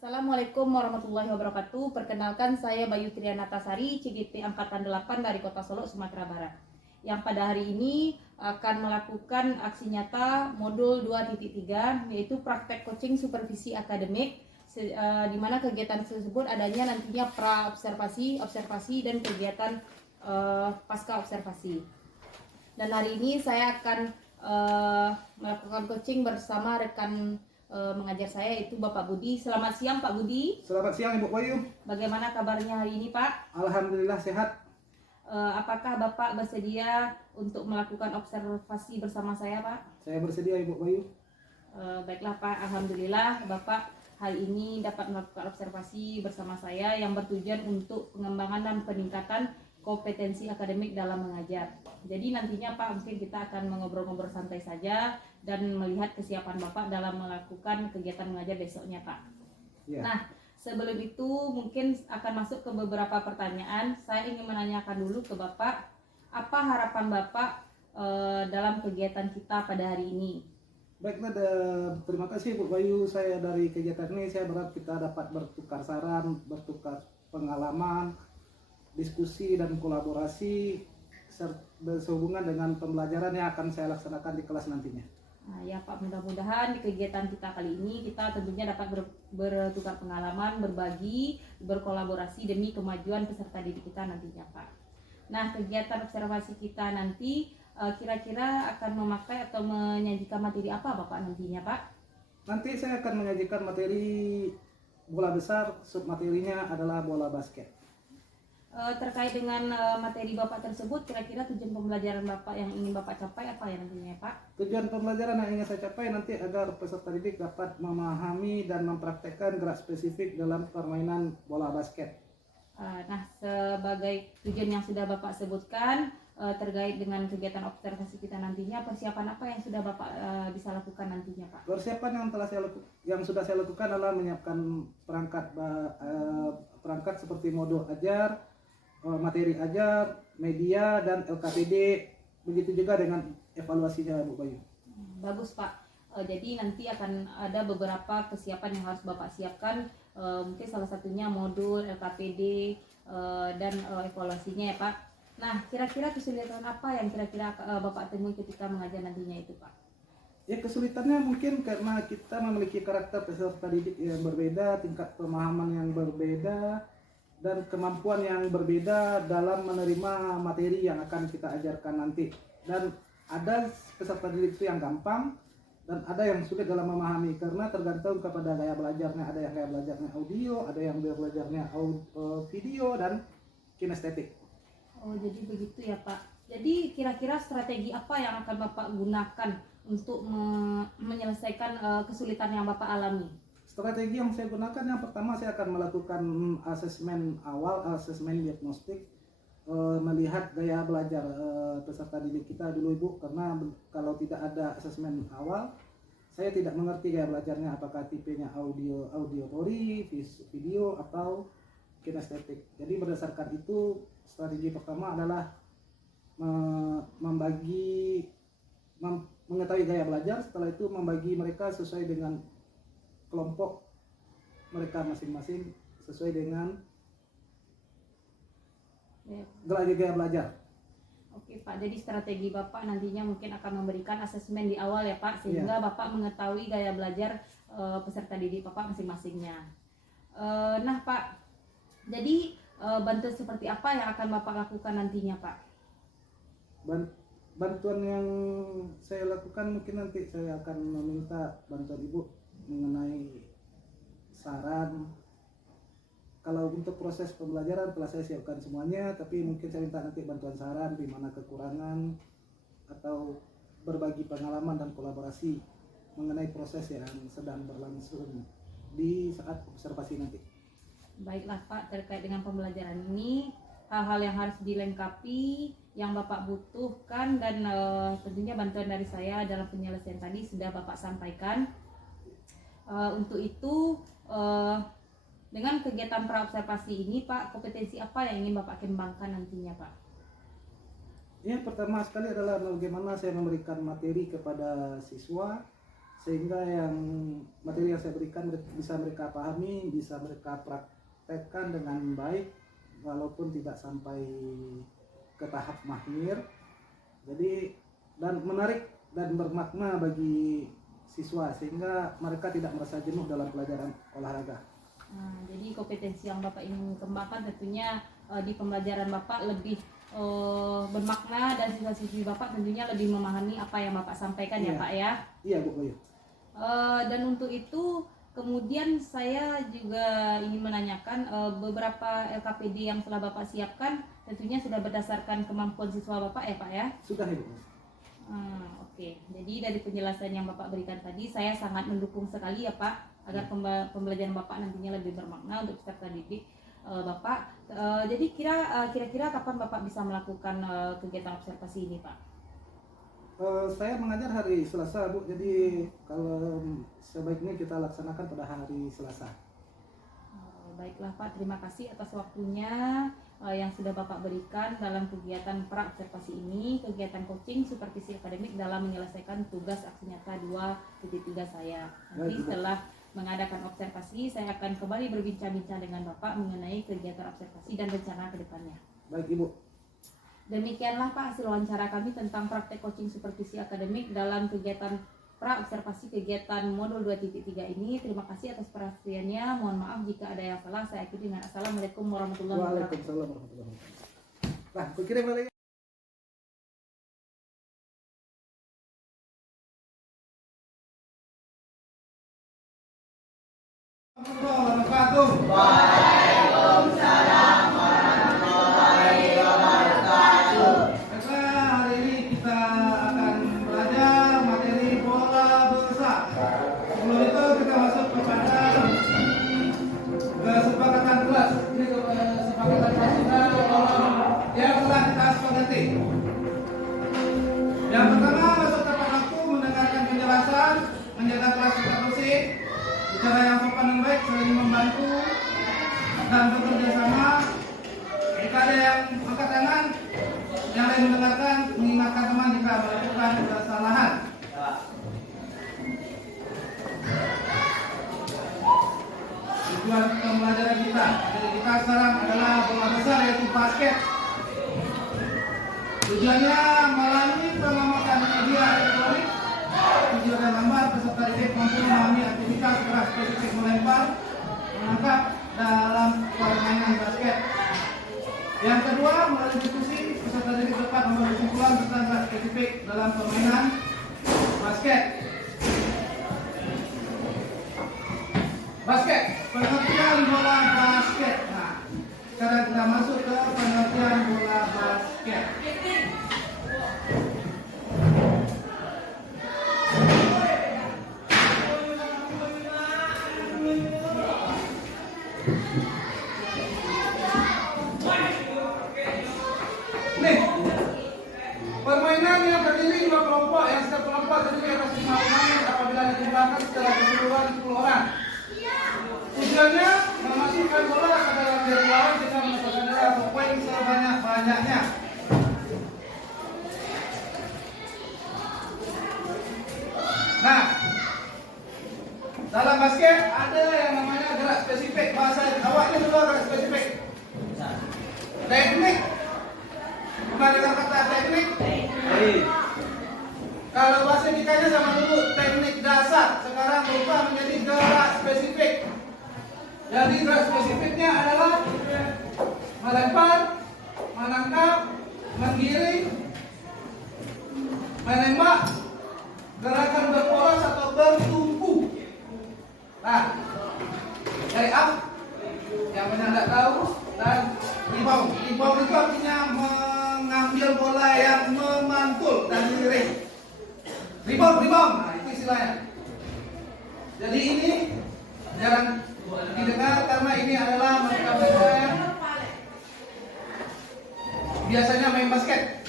Assalamualaikum warahmatullahi wabarakatuh. Perkenalkan saya Bayu Trianatasari, CGP Angkatan 8 dari Kota Solo, Sumatera Barat. Yang pada hari ini akan melakukan aksi nyata modul 2.3, yaitu praktek coaching supervisi akademik, di mana kegiatan tersebut adanya nantinya pra-observasi, observasi, dan kegiatan pasca observasi. Dan hari ini saya akan melakukan coaching bersama rekan mengajar saya, yaitu Bapak Budi. Selamat siang Pak Budi. Selamat siang Ibu Bayu. Bagaimana kabarnya hari ini Pak? Alhamdulillah sehat. Apakah Bapak bersedia untuk melakukan observasi bersama saya Pak? Saya bersedia Ibu Bayu. Baiklah Pak, Alhamdulillah Bapak hari ini dapat melakukan observasi bersama saya yang bertujuan untuk pengembangan dan peningkatan kompetensi akademik dalam mengajar. Jadi nantinya Pak, mungkin kita akan mengobrol-ngobrol santai saja dan melihat kesiapan Bapak dalam melakukan kegiatan mengajar besoknya Pak. Ya. Nah, sebelum itu mungkin akan masuk ke beberapa pertanyaan. Saya ingin menanyakan dulu ke Bapak, apa harapan Bapak dalam kegiatan kita pada hari ini? Baiklah, terima kasih Bu Bayu. Saya dari kegiatan ini saya berharap kita dapat bertukar saran, bertukar pengalaman, diskusi dan kolaborasi sehubungan dengan pembelajaran yang akan saya laksanakan di kelas nantinya. Nah, ya Pak, mudah-mudahan di kegiatan kita kali ini kita tentunya dapat bertukar pengalaman, berbagi, berkolaborasi demi kemajuan peserta didik kita nantinya Pak. Nah, kegiatan observasi kita nanti kira-kira akan memakai atau menyajikan materi apa Bapak nantinya Pak? Nanti saya akan menyajikan materi bola besar, submaterinya adalah bola basket. Terkait dengan materi Bapak tersebut, kira-kira tujuan pembelajaran Bapak yang ingin Bapak capai apa ya nantinya Pak? Tujuan pembelajaran yang ingin saya capai nanti agar peserta didik dapat memahami dan mempraktekkan gerak spesifik dalam permainan bola basket. Nah, sebagai tujuan yang sudah Bapak sebutkan terkait dengan kegiatan observasi kita nantinya, persiapan apa yang sudah Bapak bisa lakukan nantinya Pak? Persiapan yang sudah saya lakukan adalah menyiapkan perangkat seperti modul ajar, materi ajar, media, dan LKPD. Begitu juga dengan evaluasinya Bu Bayu. Bagus Pak. Jadi nanti akan ada beberapa kesiapan yang harus Bapak siapkan, mungkin salah satunya modul, LKPD, dan evaluasinya ya Pak. Nah, kira-kira kesulitan apa yang kira-kira Bapak temui ketika mengajar nantinya itu Pak? Ya, kesulitannya mungkin karena kita memiliki karakter peserta didik yang berbeda, tingkat pemahaman yang berbeda, dan kemampuan yang berbeda dalam menerima materi yang akan kita ajarkan nanti. Dan ada peserta didik itu yang gampang dan ada yang sulit dalam memahami karena tergantung kepada gaya belajarnya. Ada yang gaya belajarnya audio, ada yang gaya belajarnya video dan kinestetik. Oh, jadi begitu ya Pak. Jadi kira-kira strategi apa yang akan Bapak gunakan untuk menyelesaikan kesulitan yang Bapak alami? Strategi yang saya gunakan, yang pertama saya akan melakukan asesmen awal, asesmen diagnostik, melihat gaya belajar peserta didik kita dulu Ibu, karena kalau tidak ada asesmen awal saya tidak mengerti gaya belajarnya, apakah tipenya auditory, video, atau kinestetik. Jadi berdasarkan itu strategi pertama adalah mengetahui gaya belajar, setelah itu membagi mereka sesuai dengan kelompok mereka masing-masing sesuai dengan gaya belajar. Oke Pak, jadi strategi Bapak nantinya mungkin akan memberikan asesmen di awal ya Pak, sehingga Bapak mengetahui gaya belajar peserta didik Bapak masing-masingnya. Nah Pak, jadi bantuan seperti apa yang akan Bapak lakukan nantinya Pak? Bantuan yang saya lakukan mungkin nanti saya akan meminta bantuan Ibu mengenai saran. Kalau untuk proses pembelajaran telah saya siapkan semuanya, tapi mungkin saya minta nanti bantuan saran di mana kekurangan atau berbagi pengalaman dan kolaborasi mengenai proses yang sedang berlangsung di saat observasi nanti. Baiklah Pak, terkait dengan pembelajaran ini, hal-hal yang harus dilengkapi, yang Bapak butuhkan, dan tentunya bantuan dari saya dalam penyelesaian tadi sudah Bapak sampaikan. Untuk itu, dengan kegiatan praobservasi ini Pak, kompetensi apa yang ingin Bapak kembangkan nantinya Pak? Yang pertama sekali adalah bagaimana saya memberikan materi kepada siswa sehingga yang materi yang saya berikan bisa mereka pahami, bisa mereka praktekkan dengan baik walaupun tidak sampai ke tahap mahir. Jadi dan menarik dan bermakna bagi siswa sehingga mereka tidak merasa jenuh dalam pelajaran olahraga. Jadi kompetensi yang Bapak ingin kembangkan tentunya di pembelajaran Bapak lebih bermakna dan siswa-siswi Bapak tentunya lebih memahami apa yang Bapak sampaikan ya Pak ya. Iya Bu Bayu. Dan untuk itu kemudian saya juga ingin menanyakan beberapa LKPD yang telah Bapak siapkan tentunya sudah berdasarkan kemampuan siswa Bapak ya Pak ya? Sudah Ibu. Oke. Jadi dari penjelasan yang Bapak berikan tadi saya sangat mendukung sekali ya Pak agar pembelajaran Bapak nantinya lebih bermakna untuk peserta didik Bapak. Jadi kira-kira kapan Bapak bisa melakukan kegiatan observasi ini Pak? Saya mengajar hari Selasa Bu, jadi kalau sebaiknya kita laksanakan pada hari Selasa. Baiklah Pak, terima kasih atas waktunya yang sudah Bapak berikan dalam kegiatan pra observasi ini, kegiatan coaching supervisi akademik dalam menyelesaikan tugas aksi nyata 2.3 saya. Nanti setelah mengadakan observasi, saya akan kembali berbincang-bincang dengan Bapak mengenai kegiatan observasi dan rencana ke depannya. Baik Ibu. Demikianlah Pak hasil wawancara kami tentang praktek coaching supervisi akademik dalam kegiatan pra observasi kegiatan modul 2.3 ini. Terima kasih atas perhatiannya. Mohon maaf jika ada yang salah. Saya akhiri dengan Assalamualaikum warahmatullahi wabarakatuh. Waalaikumsalam warahmatullahi wabarakatuh. Nah, aku kirim lagi. Waalaikumsalam warahmatullahi wabarakatuh. Baiklah, hari ini kita akan belajar materi bola besar. Sebelum itu kita masuk kepada kesepakatan kelas. Ini kesepakatan kelas kita yang telah kita sepakati. Yang pertama, masuk tepat waktu, mendengarkan penjelasan, menjaga kelas tetap bersih, bicara yang sopan dan baik, saling membantu dan bekerja sama. Jika ada yang angkat tangan, yang lain mendengarkan, mengingatkan teman jika melakukan kesalahan. Tujuan pembelajaran kita, jadi kita sekarang adalah bola besar yaitu basket. Tujuannya melalui pengamatan media elektronik, video dan gambar, peserta didik mampu memahami aktivitas gerak spesifik melempar, menangkap dalam permainan basket. Yang kedua, melalui diskusi, peserta didik dapat membuat kesimpulan tentang gerak spesifik dalam permainan basket. Basket, pengertian bola basket. Nah, sekarang kita masuk ke pengertian bola basket. Nih, permainan yang terdiri dua kelompok yang setiap kelompok terdiri atas 5 pemain apabila dikumpulkan secara keseluruhan 10 orang. Tujuannya memasukkan bola ke dalam jadwal dengan mendapatkan nilai atau poin sebanyak-banyaknya. Nah, dalam basket ada yang namanya gerak spesifik. Bahasa awalnya juga gerak spesifik. Teknik. Pernah dengar kata teknik? Kalau bahasa kitanya sama dulu teknik dasar. Sekarang berubah menjadi gerak spesifik. Jadi gerak spesifiknya adalah melempar, menangkap, menggiring, menembak, gerakan berpolos atau bertumpu. Nah, dari up yang banyak tidak tahu, dan rebound. Rebound itu artinya mengambil bola yang memantul dan miring. Rebound. Nah, itu istilahnya. Jadi ini jarang didengar karena ini adalah mereka yang biasanya main basket.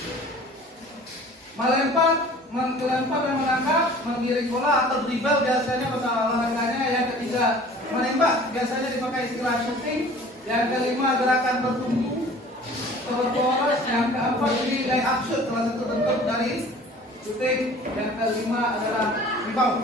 Melempar dan menangkap, menggiring bola atau dribble biasanya bahasa olahraganya. Yang ketiga, menembak biasanya dipakai istilah shooting. Yang kelima, gerakan bertumpu atau berporos. Yang keempat, ini layup shoot, salah satu bentuk dari shooting. Yang kelima adalah rebound.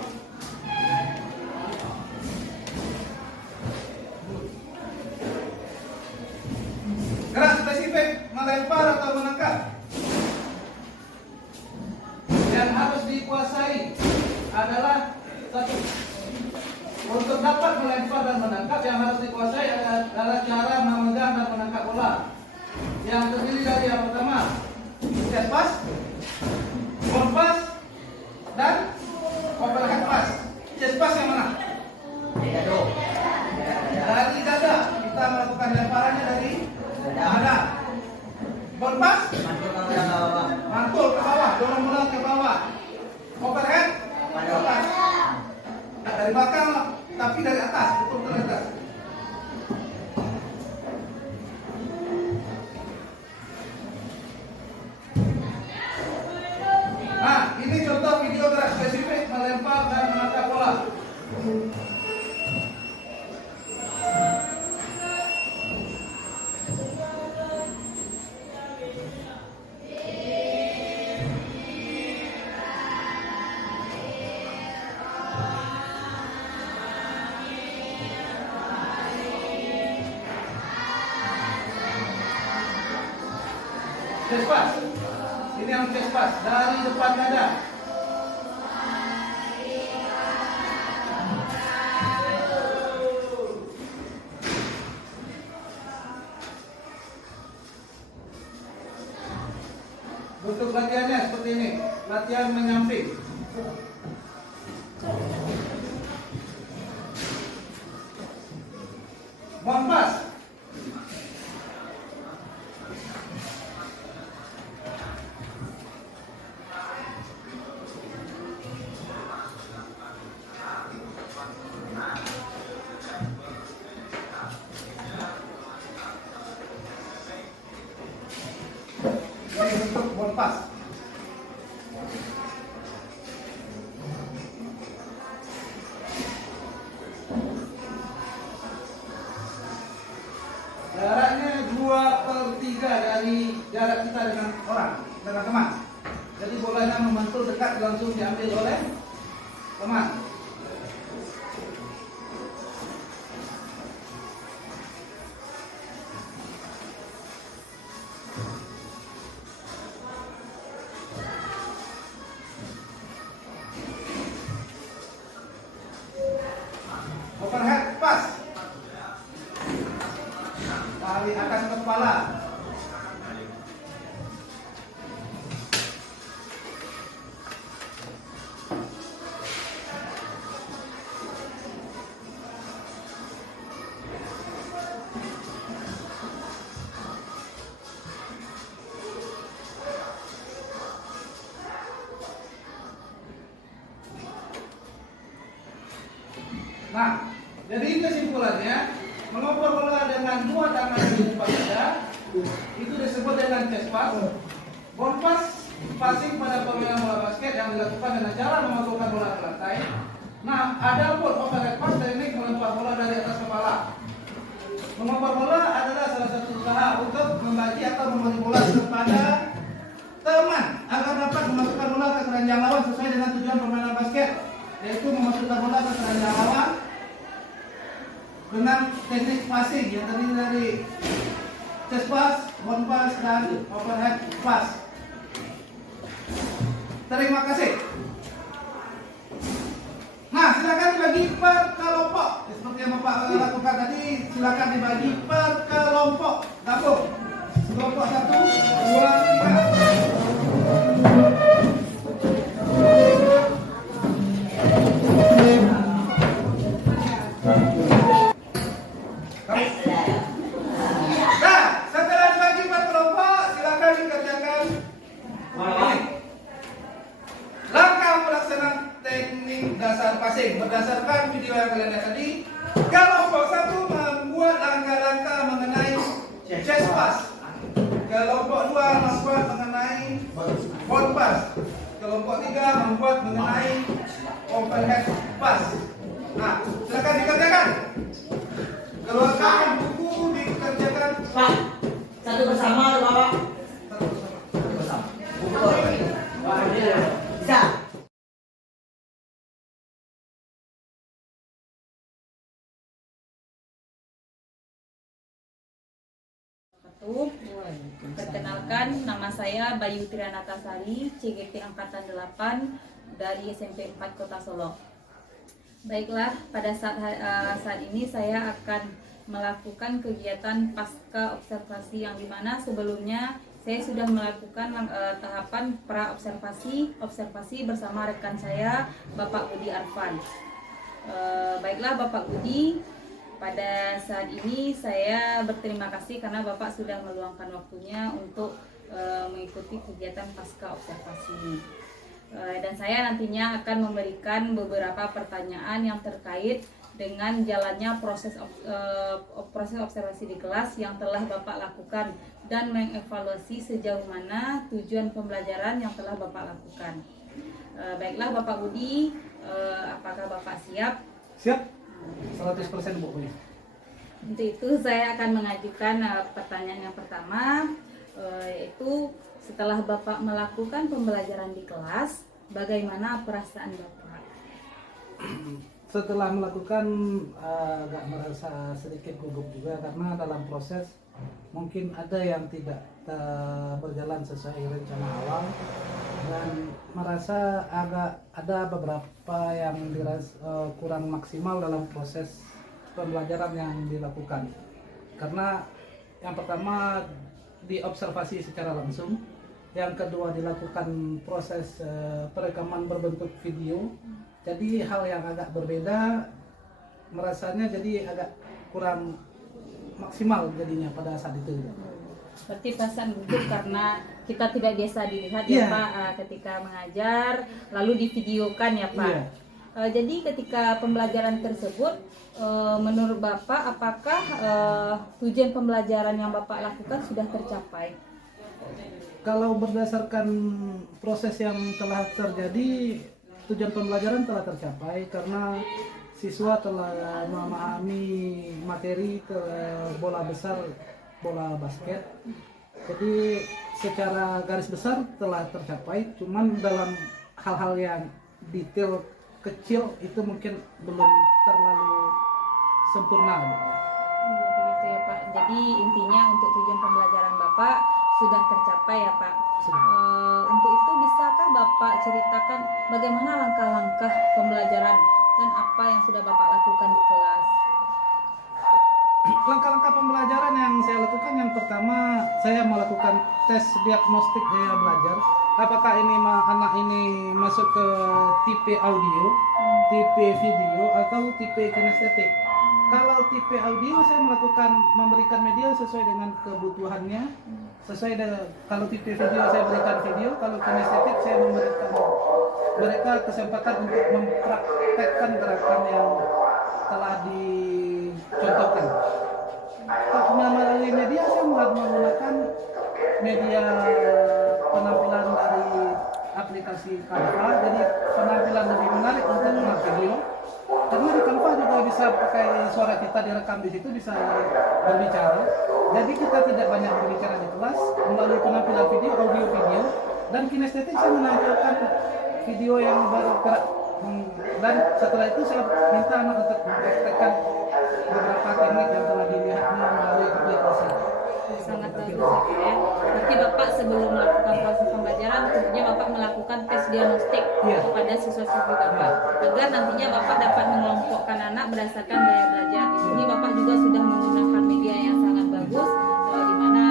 Yang harus dikuasai adalah satu. Untuk dapat melempar dan menangkap, yang harus dikuasai adalah cara memegang dan menangkap bola. Yang terdiri dari yang pertama, chest pass, ball pass, dan overhead pass. Chest pass yang mana? Dari dada. Kita melakukan lemparannya dari dada. Ball pass, mantul ke bawah, dorong bola ke bawah. Overhead, atas. Dari belakang, tapi dari atas, betul dari atas. Nah, ini contoh video gerak spesifik melempar dan menangkap bola. Chest pass. Ini yang chest pass dari depan dada. Bentuk latihannya seperti ini, latihan menyamping. One pass. Ini untuk one pass. Jaraknya 2/3 dari jarak kita dengan orang, dengan teman. Jadi bolanya memantul dekat langsung diambil oleh teman. Overhead pass. Dari atas kepala. Nah, jadi kesimpulannya, mengoper bola dengan dua tangan di depan dada itu disebut dengan chest pass. Ball pass, passing pada permainan bola basket yang dilakukan dengan cara memasukkan bola ke lantai. Nah, ada pun overhead pass, teknik melempar bola dari atas kepala. Mengoper bola adalah salah satu usaha untuk membagi atau memberi bola kepada teman agar dapat memasukkan bola ke keranjang lawan sesuai dengan tujuan permainan basket, yaitu memasukkan bola ke keranjang lawan dengan teknik passing yang terdiri dari chest pass, ball pass, dan overhead pass. Terima kasih. Nah, silakan dibagi per kelompok. Seperti yang Bapak lakukan tadi, silakan dibagi per kelompok. Gabung. Kelompok 1, 2, 3. Nah, setelah dibagi per kelompok, silakan dikerjakan ini. Langkah pelaksanaan teknik dasar passing berdasarkan video yang kalian lihat tadi. Kelompok 1 membuat langkah-langkah mengenai chest pass. Kelompok 2 membuat mengenai ball pass. Kelompok 3 membuat mengenai overhead pass. Nah, silakan dikerjakan. Keluarkan buku, dikerjakan. Pak, satu bersama atau Bapak? Satu bersama. Satu bersama. Buku. Bisa. Satu, dua. Perkenalkan, nama saya Bayu Trianatasari, CGP Angkatan 8 dari SMP 4 Kota Solo. Baiklah, pada saat ini saya akan melakukan kegiatan pasca observasi yang dimana sebelumnya saya sudah melakukan tahapan pra observasi bersama rekan saya Bapak Budi Arfan. Baiklah Bapak Budi, pada saat ini saya berterima kasih karena Bapak sudah meluangkan waktunya untuk mengikuti kegiatan pasca observasi. Dan saya nantinya akan memberikan beberapa pertanyaan yang terkait dengan jalannya proses observasi di kelas yang telah Bapak lakukan dan mengevaluasi sejauh mana tujuan pembelajaran yang telah Bapak lakukan. Baiklah Bapak Budi, apakah Bapak siap? Siap? 100% Bu. Untuk itu saya akan mengajukan pertanyaan yang pertama, yaitu setelah Bapak melakukan pembelajaran di kelas, bagaimana perasaan Bapak? Setelah melakukan agak merasa sedikit gugup juga karena dalam proses mungkin ada yang tidak berjalan sesuai rencana awal dan merasa agak ada beberapa yang kurang maksimal dalam proses pembelajaran yang dilakukan, karena yang pertama diobservasi secara langsung, yang kedua dilakukan proses perekaman berbentuk video. Jadi hal yang agak berbeda, merasanya jadi agak kurang maksimal jadinya pada saat itu. Berarti perasaan gugup karena kita tidak biasa dilihat ya Pak ketika mengajar, lalu divideokan ya Pak. Jadi ketika pembelajaran tersebut, menurut Bapak apakah tujuan pembelajaran yang Bapak lakukan sudah tercapai? Kalau berdasarkan proses yang telah terjadi, tujuan pembelajaran telah tercapai karena siswa telah memahami materi bola besar, bola basket. Jadi secara garis besar telah tercapai, cuman dalam hal-hal yang detail kecil itu mungkin belum terlalu sempurna. Begitu ya Pak. Jadi intinya untuk tujuan pembelajaran Bapak sudah tercapai ya Pak. Untuk itu bisakah Bapak ceritakan bagaimana langkah-langkah pembelajaran dan apa yang sudah Bapak lakukan di kelas? Langkah-langkah pembelajaran yang saya lakukan, yang pertama saya melakukan tes diagnostik gaya belajar. Apakah ini anak ini masuk ke tipe audio, tipe video, atau tipe kinestetik. Kalau tipe audio saya memberikan media sesuai dengan kebutuhannya. Kalau tipe video saya berikan video, kalau kinestetik saya memberikan mereka kesempatan untuk mempraktekkan gerakan yang telah dicontohkan. Melalui media saya menggunakan media penampilan dari aplikasi Canva, jadi penampilan lebih menarik untuk video. Karena di Canva juga bisa pakai suara kita direkam di situ, bisa berbicara. Jadi kita tidak banyak berbicara di kelas, melalui penampilan video, audio video, dan kinestetik saya menampilkan video yang baru gerak. Dan setelah itu saya minta anak untuk mempraktekkan beberapa teknik yang telah dilihatnya melalui aplikasi. Sangat bagus ya. Berarti Bapak sebelum melakukan proses pembelajaran tentunya Bapak melakukan tes diagnostik kepada siswa-siswi Bapak agar nantinya Bapak dapat mengelompokkan anak berdasarkan gaya belajar. Di sini Bapak juga sudah menggunakan media yang sangat bagus, di mana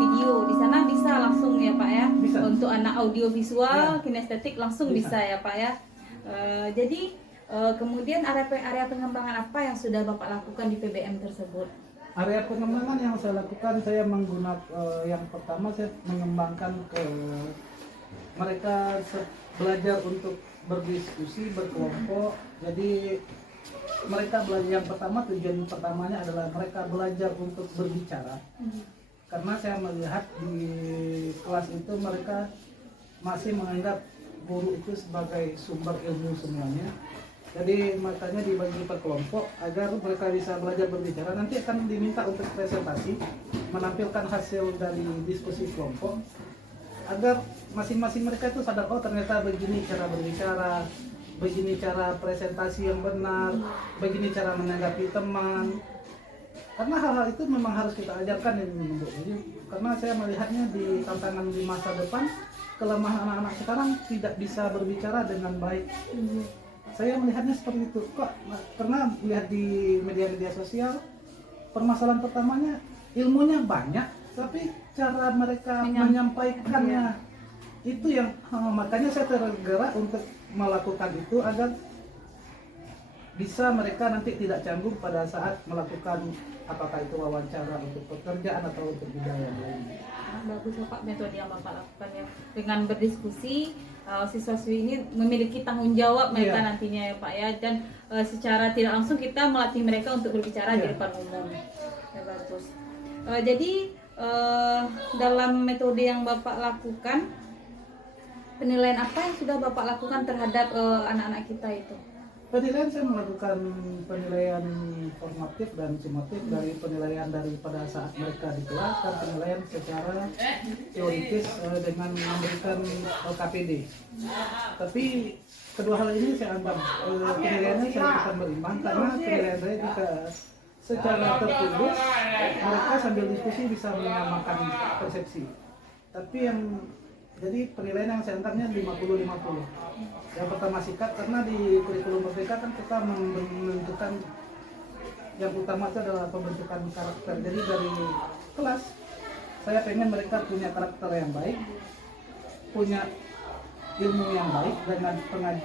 video di sana bisa langsung ya Pak ya. Bisa. Untuk anak audio visual, kinestetik langsung bisa ya Pak ya. Jadi kemudian area pengembangan apa yang sudah Bapak lakukan di PBM tersebut? Area pengembangan yang saya lakukan, saya menggunakan yang pertama saya mengembangkan ke mereka belajar untuk berdiskusi, berkelompok. Jadi mereka belajar, yang pertama tujuan pertamanya adalah mereka belajar untuk berbicara. Karena saya melihat di kelas itu mereka masih menganggap guru itu sebagai sumber ilmu semuanya. Jadi makanya dibagi per kelompok agar mereka bisa belajar berbicara. Nanti akan diminta untuk presentasi, menampilkan hasil dari diskusi kelompok, agar masing-masing mereka itu sadar, oh ternyata begini cara berbicara, begini cara presentasi yang benar, begini cara menanggapi teman. karena hal-hal itu memang harus kita ajarkan ini Bu. Jadi, karena saya melihatnya di tantangan di masa depan, kelemahan anak-anak sekarang tidak bisa berbicara dengan baik. Saya melihatnya seperti itu kok, karena melihat di media-media sosial, permasalahan pertamanya ilmunya banyak, tapi cara mereka menyampaikannya itu yang makanya saya tergerak untuk melakukan itu agar bisa mereka nanti tidak canggung pada saat melakukan apakah itu wawancara untuk pekerjaan atau untuk bidang yang lain. Bagus ya Pak metode yang Bapak lakukan ya. Dengan berdiskusi, siswa-siswi ini memiliki tanggung jawab mereka Iya. nantinya ya Pak ya. Dan secara tidak langsung kita melatih mereka untuk berbicara di Iya. depan umum. Ya, bagus. Jadi dalam metode yang Bapak lakukan, penilaian apa yang sudah Bapak lakukan terhadap anak-anak kita itu? Penilaian saya melakukan penilaian formatif dan sumatif dari penilaian daripada saat mereka di kelas dan penilaian secara teoritis dengan memberikan KPD. Tapi kedua hal ini saya anggap penilaiannya saya akan berimbang karena penilaian saya jika secara tertulis mereka sambil diskusi bisa menyamakan persepsi. Tapi yang jadi penilaian yang saya anggapnya 50-50. Yang pertama sikap, karena di kurikulum Merdeka kan kita menentukan yang utama itu adalah pembentukan karakter. Jadi dari kelas saya pengen mereka punya karakter yang baik, punya ilmu yang baik dengan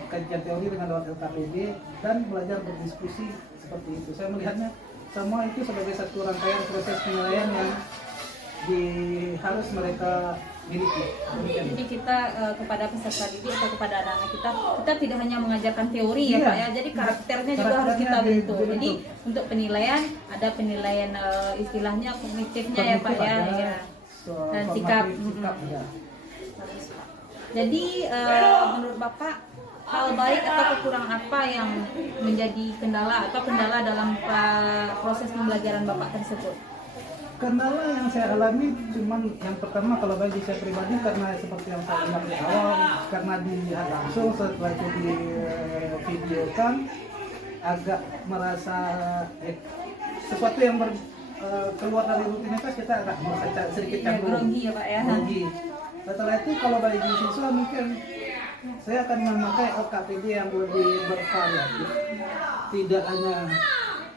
kajian teori dengan lewat LKPD dan belajar berdiskusi seperti itu. Saya melihatnya semua itu sebagai satu rangkaian proses penilaian yang harus mereka miliki. Jadi kita kepada peserta didik atau kepada anak-anak kita tidak hanya mengajarkan teori ya Iya. Pak ya, jadi karakternya juga harus kita bentuk. Jadi untuk penilaian ada penilaian istilahnya kognitifnya ya Pak ya, ya. Dan sikap. Ya. Bagus, Pak. Jadi menurut Bapak hal baik atau kekurangan apa yang menjadi kendala atau kendala dalam proses pembelajaran Bapak tersebut? Kendala yang saya alami cuman yang pertama kalau bagi saya pribadi karena seperti yang saya bilang di awal, karena dilihat langsung setelah itu di videokan agak merasa sesuatu yang keluar dari rutinitas kita agak merasa sedikit canggung. Grogi ya Pak ya. Grogi. Setelah itu kalau bagi siswa mungkin saya akan memakai LKPD yang lebih bervariatif, tidak hanya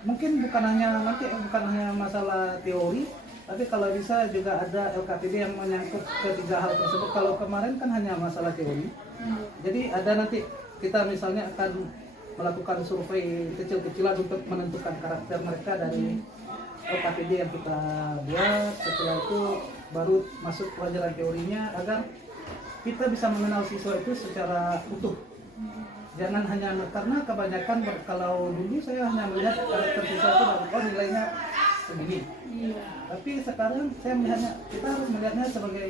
mungkin bukan hanya masalah teori, tapi kalau bisa juga ada LKPD yang menyangkut ketiga hal tersebut. Kalau kemarin kan hanya masalah teori, jadi ada nanti kita misalnya akan melakukan survei kecil-kecilan untuk menentukan karakter mereka dari LKPD yang kita buat. Setelah itu baru masuk pelajaran teorinya agar kita bisa mengenal siswa itu secara utuh. Jangan hanya karena kebanyakan kalau dulu saya hanya melihat karakter siswa itu dari nilainya segini. Tapi sekarang saya melihatnya kita harus melihatnya sebagai